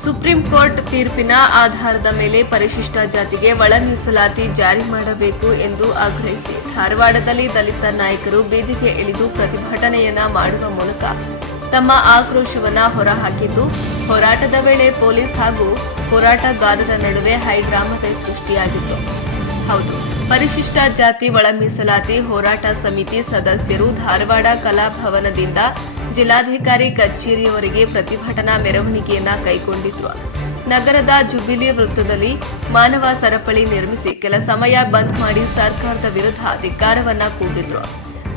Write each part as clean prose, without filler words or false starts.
Supreme court ತೀರ್ಪಿನ ಆಧಾರದ ಮೇಲೆ ಪರಿಶಿಷ್ಟ ಜಾತಿಗೆ ಒಳ ಮೀಸಲಾತಿ ಜಾರಿ ಮಾಡಬೇಕು ಎಂದು ಆಗ್ರಹಿಸಿ ಧಾರವಾಡದಲ್ಲಿ ದಲಿತ ನಾಯಕರು ಬೀದಿಗೆ ಇಳಿದು ಪ್ರತಿಭಟನೆಯನ್ನ ಮಾಡುವ ಮೂಲಕ ತಮ್ಮ ಆಕ್ರೋಶವನ್ನ ಹೊರಹಾಕಿದ್ದು, ಹೋರಾಟದ ವೇಳೆ ಪೊಲೀಸ್ ಹಾಗೂ ಹೋರಾಟಗಾರರ ನಡುವೆ ಹೈಡ್ರಾಮವೇ ಸೃಷ್ಟಿಯಾಗಿತ್ತು. ಹೌದು, ಪರಿಶಿಷ್ಟ ಜಾತಿ ಒಳ ಮೀಸಲಾತಿ ಹೋರಾಟ ಸಮಿತಿ ಸದಸ್ಯರು ಧಾರವಾಡ ಕಲಾಭವನದಿಂದ ಜಿಲ್ಲಾಧಿಕಾರಿ ಕಚೇರಿಯವರೆಗೆ ಪ್ರತಿಭಟನಾ ಮೆರವಣಿಗೆಯನ್ನ ಕೈಗೊಂಡಿದ್ರು. ನಗರದ ಜುಬಿಲಿ ವೃತ್ತದಲ್ಲಿ ಮಾನವ ಸರಪಳಿ ನಿರ್ಮಿಸಿ ಕೆಲ ಸಮಯ ಬಂದ್ ಮಾಡಿ ಸರ್ಕಾರದ ವಿರುದ್ಧ ಧಿಕ್ಕಾರವನ್ನ ಕೂಗಿದ್ರು.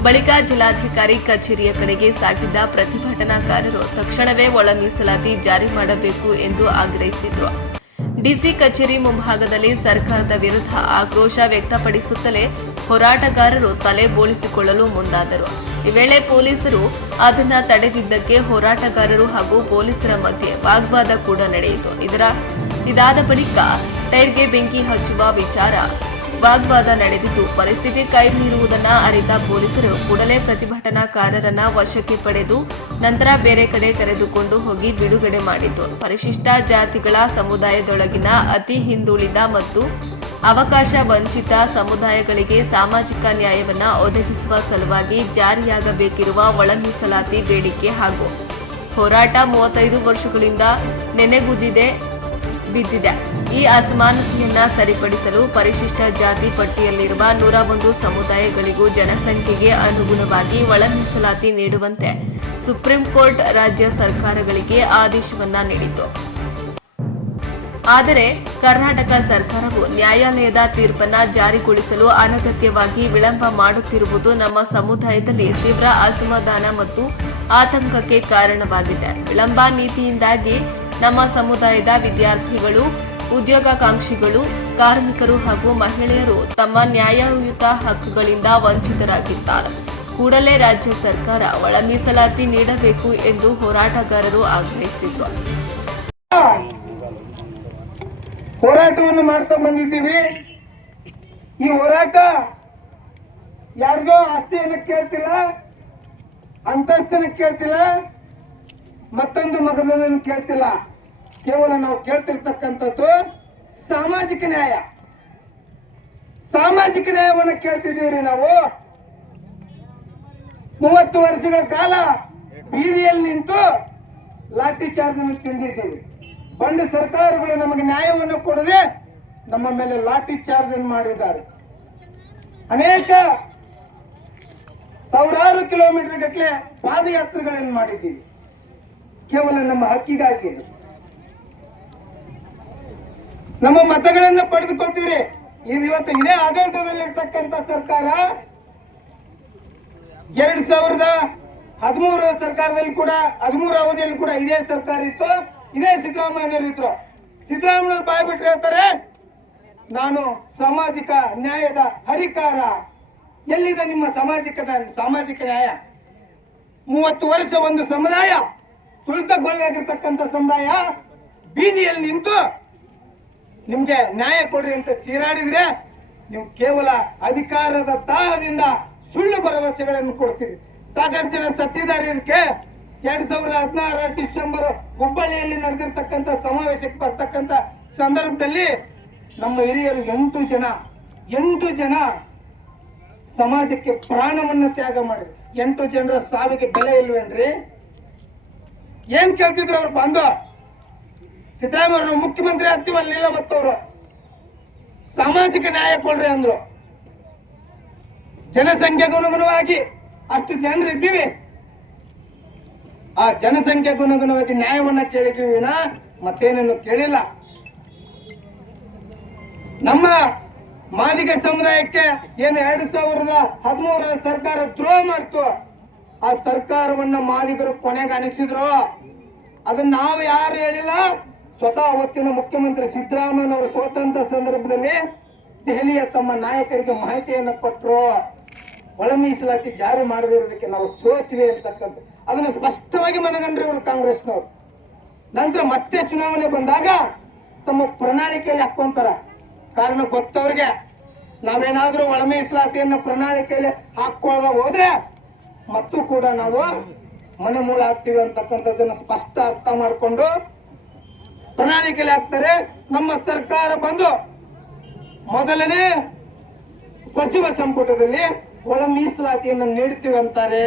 ಬಳಿಕ ಜಿಲ್ಲಾಧಿಕಾರಿ ಕಚೇರಿಯ ಕಡೆಗೆ ಸಾಗಿದ್ದ ಪ್ರತಿಭಟನಾಕಾರರು ತಕ್ಷಣವೇ ಒಳ ಮೀಸಲಾತಿ ಜಾರಿ ಮಾಡಬೇಕು ಎಂದು ಆಗ್ರಹಿಸಿದ್ರು. ಡಿಸಿ ಕಚೇರಿ ಮುಂಭಾಗದಲ್ಲಿ ಸರ್ಕಾರದ ವಿರುದ್ಧ ಆಕ್ರೋಶ ವ್ಯಕ್ತಪಡಿಸುತ್ತಲೇ ಹೋರಾಟಗಾರರು ತಲೆ ಬೋಳಿಸಿಕೊಳ್ಳಲು ಮುಂದಾದರು. ಈ ವೇಳೆ ಪೊಲೀಸರು ಅದನ್ನ ತಡೆದಿದ್ದಕ್ಕೆ ಹೋರಾಟಗಾರರು ಹಾಗೂ ಪೊಲೀಸರ ಮಧ್ಯೆ ವಾಗ್ವಾದ ಕೂಡ ನಡೆಯಿತು. ಇದಾದ ಬಳಿಕ ಟೈರ್ಗೆ ಬೆಂಕಿ ಹಚ್ಚುವ ವಿಚಾರ ವಾಗ್ವಾದ ನಡೆದಿದ್ದು, ಪರಿಸ್ಥಿತಿ ಕೈ ಮೀರುವುದನ್ನು ಅರಿತ ಪೊಲೀಸರು ಕೂಡಲೇ ಪ್ರತಿಭಟನಾಕಾರರನ್ನ ವಶಕ್ಕೆ ಪಡೆದು ನಂತರ ಬೇರೆ ಕಡೆ ಕರೆದುಕೊಂಡು ಹೋಗಿ ಬಿಡುಗಡೆ ಮಾಡಿತು. ಪರಿಶಿಷ್ಟ ಜಾತಿಗಳ ಸಮುದಾಯದೊಳಗಿನ ಅತಿ ಹಿಂದುಳಿದ ಮತ್ತು ಅವಕಾಶ ವಂಚಿತ ಸಮುದಾಯಗಳಿಗೆ ಸಾಮಾಜಿಕ ನ್ಯಾಯವನ್ನ ಒದಗಿಸುವ ಸಲುವಾಗಿ ಜಾರಿಯಾಗಬೇಕಿರುವ ಒಳ ಮೀಸಲಾತಿ ಬೇಡಿಕೆ ಹಾಗೂ ಹೋರಾಟ 35 ವರ್ಷಗಳಿಂದ ಬಿದ್ದಿದೆ. ಈ ಅಸಮಾನತೆಯನ್ನ ಸರಿಪಡಿಸಲು ಪರಿಶಿಷ್ಟ ಜಾತಿ ಪಟ್ಟಿಯಲ್ಲಿರುವ 101 ಸಮುದಾಯಗಳಿಗೂ ಜನಸಂಖ್ಯೆಗೆ ಅನುಗುಣವಾಗಿ ಒಳ ಮೀಸಲಾತಿ ನೀಡುವಂತೆ ಸುಪ್ರೀಂ ಕೋರ್ಟ್ ರಾಜ್ಯ ಸರ್ಕಾರಗಳಿಗೆ ಆದೇಶವನ್ನ ನೀಡಿತು. ಆದರೆ ಕರ್ನಾಟಕ ಸರ್ಕಾರವು ನ್ಯಾಯಾಲಯದ ತೀರ್ಪನ್ನ ಜಾರಿಗೊಳಿಸಲು ಅನಗತ್ಯವಾಗಿ ವಿಳಂಬ ಮಾಡುತ್ತಿರುವುದು ನಮ್ಮ ಸಮುದಾಯದಲ್ಲಿ ತೀವ್ರ ಅಸಮಾಧಾನ ಮತ್ತು ಆತಂಕಕ್ಕೆ ಕಾರಣವಾಗಿದೆ. ವಿಳಂಬ ನೀತಿಯಿಂದಾಗಿ ನಮ್ಮ ಸಮುದಾಯದ ವಿದ್ಯಾರ್ಥಿಗಳು, ಉದ್ಯೋಗಾಕಾಂಕ್ಷಿಗಳು, ಕಾರ್ಮಿಕರು ಹಾಗೂ ಮಹಿಳೆಯರು ತಮ್ಮ ನ್ಯಾಯಯುತ ಹಕ್ಕುಗಳಿಂದ ವಂಚಿತರಾಗಿದ್ದಾರೆ. ಕೂಡಲೇ ರಾಜ್ಯ ಸರ್ಕಾರ ಒಳ ಮೀಸಲಾತಿ ನೀಡಬೇಕು ಎಂದು ಹೋರಾಟಗಾರರು ಆಗ್ರಹಿಸಿದರು. ಹೋರಾಟವನ್ನು ಮಾಡ್ತಾ ಬಂದಿದ್ದೀವಿ. ಈ ಹೋರಾಟ ಯಾರಿಗೋ ಆಸ್ತಿಯನ್ನು ಕೇಳ್ತಿಲ್ಲ, ಅಂತಸ್ತನ್ನು ಕೇಳ್ತಿಲ್ಲ, ಮತ್ತೊಂದು ಮಗನನ್ನು ಕೇಳ್ತಿಲ್ಲ. ಕೇವಲ ನಾವು ಕೇಳ್ತಿರ್ತಕ್ಕಂಥದ್ದು ಸಾಮಾಜಿಕ ನ್ಯಾಯ. ಸಾಮಾಜಿಕ ನ್ಯಾಯವನ್ನು ಕೇಳ್ತಿದ್ದೀವ್ರಿ. ನಾವು 30 ವರ್ಷಗಳ ಕಾಲ ಬೀದಿಯಲ್ಲಿ ನಿಂತು ಲಾಠಿ ಚಾರ್ಜ್ ಅನ್ನು ತಿಂದಿದ್ದೀವಿ. ಬಂಡ ಸರ್ಕಾರಗಳು ನಮಗೆ ನ್ಯಾಯವನ್ನು ಕೊಡದೆ ನಮ್ಮ ಮೇಲೆ ಲಾಠಿ ಚಾರ್ಜ್ ಅನ್ನು ಮಾಡಿದ್ದಾರೆ. ಅನೇಕ ಸಾವಿರಾರು ಕಿಲೋಮೀಟರ್ ಗಟ್ಟಲೆ ಪಾದಯಾತ್ರೆಗಳನ್ನು ಮಾಡಿದ್ದೀವಿ ಕೇವಲ ನಮ್ಮ ಹಕ್ಕಿಗಾಗಿ. ನಮ್ಮ ಮತಗಳನ್ನು ಪಡೆದುಕೊಳ್ತೀರಿ. ಇವತ್ತು ಇದೇ ಆಡಳಿತದಲ್ಲಿರ್ತಕ್ಕಂಥ ಸರ್ಕಾರ 2013 ಸರ್ಕಾರದಲ್ಲಿ ಕೂಡ 13 ಅವಧಿಯಲ್ಲಿ ಕೂಡ ಇದೇ ಸರ್ಕಾರ ಇತ್ತು, ಇದೇ ಸಿದ್ದರಾಮಯ್ಯನವರು ಇದ್ರು. ಸಿದ್ದರಾಮಯ್ಯನವರು ಬಾಯಿ ಬಿಟ್ಟು ಹೇಳ್ತಾರೆ, ನಾನು ಸಾಮಾಜಿಕ ನ್ಯಾಯದ ಹರಿಕಾರ. ಎಲ್ಲಿದೆ ನಿಮ್ಮ ಸಾಮಾಜಿಕ ನ್ಯಾಯ? 30 ವರ್ಷ ಒಂದು ಸಮುದಾಯ, ತುಳಿತಗೊಳಗಾಗಿರ್ತಕ್ಕಂಥ ಸಮುದಾಯ ಬೀದಿಯಲ್ಲಿ ನಿಂತು ನಿಮ್ಗೆ ನ್ಯಾಯ ಕೊಡ್ರಿ ಅಂತ ಚೀರಾಡಿದ್ರೆ ನೀವು ಕೇವಲ ಅಧಿಕಾರದ ದಾಹದಿಂದ ಸುಳ್ಳು ಭರವಸೆಗಳನ್ನು ಕೊಡ್ತೀರಿ. ಸಾಕಷ್ಟು ಜನ ಸತ್ತಿದ್ದಾರೆ. ಇದಕ್ಕೆ 2016 ಡಿಸೆಂಬರ್ ಹುಬ್ಬಳ್ಳಿಯಲ್ಲಿ ನಡೆದಿರ್ತಕ್ಕಂಥ ಸಮಾವೇಶಕ್ಕೆ ಬರ್ತಕ್ಕಂಥ ಸಂದರ್ಭದಲ್ಲಿ ನಮ್ಮ ಹಿರಿಯರು 8 ಜನ ಸಮಾಜಕ್ಕೆ ಪ್ರಾಣವನ್ನು ತ್ಯಾಗ ಮಾಡಿದ್ರು. 8 ಜನರ ಸಾವಿಗೆ ಬೆಲೆ ಇಲ್ವೇನ್ರಿ? ಏನ್ ಕೇಳ್ತಿದ್ರು ಅವ್ರು ಬಂದು? ಸಿದ್ದರಾಮಯ್ಯ ಅವರು ಮುಖ್ಯಮಂತ್ರಿ ಆಗ್ತೀವಲ್ಲ ಬತ್ತವ್ರು ಸಾಮಾಜಿಕ ನ್ಯಾಯ ಕೊಡ್ರಿ ಅಂದ್ರು. ಜನಸಂಖ್ಯೆಗೆ ಅನುಗುಣವಾಗಿ ಅಷ್ಟು ಜನರು ಇದ್ದೀವಿ. ಆ ಜನಸಂಖ್ಯೆಗೆ ಅನುಗುಣವಾಗಿ ನ್ಯಾಯವನ್ನ ಕೇಳಿದ್ದೀವಿ ವಿನ ಮತ್ತೇನನ್ನು ಕೇಳಿಲ್ಲ. ನಮ್ಮ ಮಾದಿಗ ಸಮುದಾಯಕ್ಕೆ ಏನು 2013 ಸರ್ಕಾರ ದ್ರೋಹ ಮಾಡ್ತು, ಆ ಸರ್ಕಾರವನ್ನ ಮಾದಿಗರು ಕೊನೆಗೆ ಅನಿಸಿದ್ರು. ಅದನ್ನ ನಾವು ಯಾರು ಹೇಳಿಲ್ಲ, ಸ್ವತಃ ಅವತ್ತಿನ ಮುಖ್ಯಮಂತ್ರಿ ಸಿದ್ದರಾಮಯ್ಯನವರು ಸ್ವಾತಂತ್ರ್ಯ ಸಂದರ್ಭದಲ್ಲಿ ದೆಹಲಿಯ ತಮ್ಮ ನಾಯಕರಿಗೆ ಮಾಹಿತಿಯನ್ನು ಕೊಟ್ಟರು. ಒಳ ಮೀಸಲಾತಿ ಜಾರಿ ಮಾಡದಿರೋದಕ್ಕೆ ನಾವು ಸೋತಿವೆ ಅಂತಕ್ಕಂಥ ಅದನ್ನು ಸ್ಪಷ್ಟವಾಗಿ ಮನಗಂಡ್ರಿ ಅವರು ಕಾಂಗ್ರೆಸ್ನವರು. ನಂತರ ಮತ್ತೆ ಚುನಾವಣೆ ಬಂದಾಗ ತಮ್ಮ ಪ್ರಣಾಳಿಕೆಯಲ್ಲಿ ಹಾಕೊಂತಾರ. ಕಾರಣ ಗೊತ್ತವ್ರಿಗೆ, ನಾವೇನಾದ್ರೂ ಒಳ ಮೀಸಲಾತಿಯನ್ನ ಪ್ರಣಾಳಿಕೆಯಲ್ಲಿ ಹಾಕೊಳ್ಳದ ಹೋದ್ರೆ ಮತ್ತು ಕೂಡ ನಾವು ಮನೆ ಮೂಲ ಆಗ್ತೀವಿ ಅಂತಕ್ಕಂಥದ್ದನ್ನು ಸ್ಪಷ್ಟ ಅರ್ಥ ಮಾಡಿಕೊಂಡು ಪ್ರಣಾಳಿಕೆಯಲ್ಲಿ ಹಾಕ್ತಾರೆ. ನಮ್ಮ ಸರ್ಕಾರ ಬಂದು ಮೊದಲನೇ ಸಚಿವ ಸಂಪುಟದಲ್ಲಿ ಒಳ ಮೀಸಲಾತಿಯನ್ನು ನೀಡ್ತೀವಿ ಅಂತಾರೆ.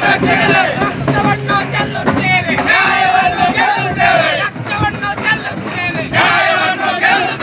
ರಕ್ತವನ್ನು ಚೆಲ್ಲುತ್ತೇವೆ, ನ್ಯಾಯವನ್ನು ಗೆಲ್ಲುತ್ತೇವೆ. ರಕ್ತವನ್ನು ಚೆಲ್ಲುತ್ತೇವೆ, ನ್ಯಾಯವನ್ನು ಗೆಲ್ಲುತ್ತೇವೆ.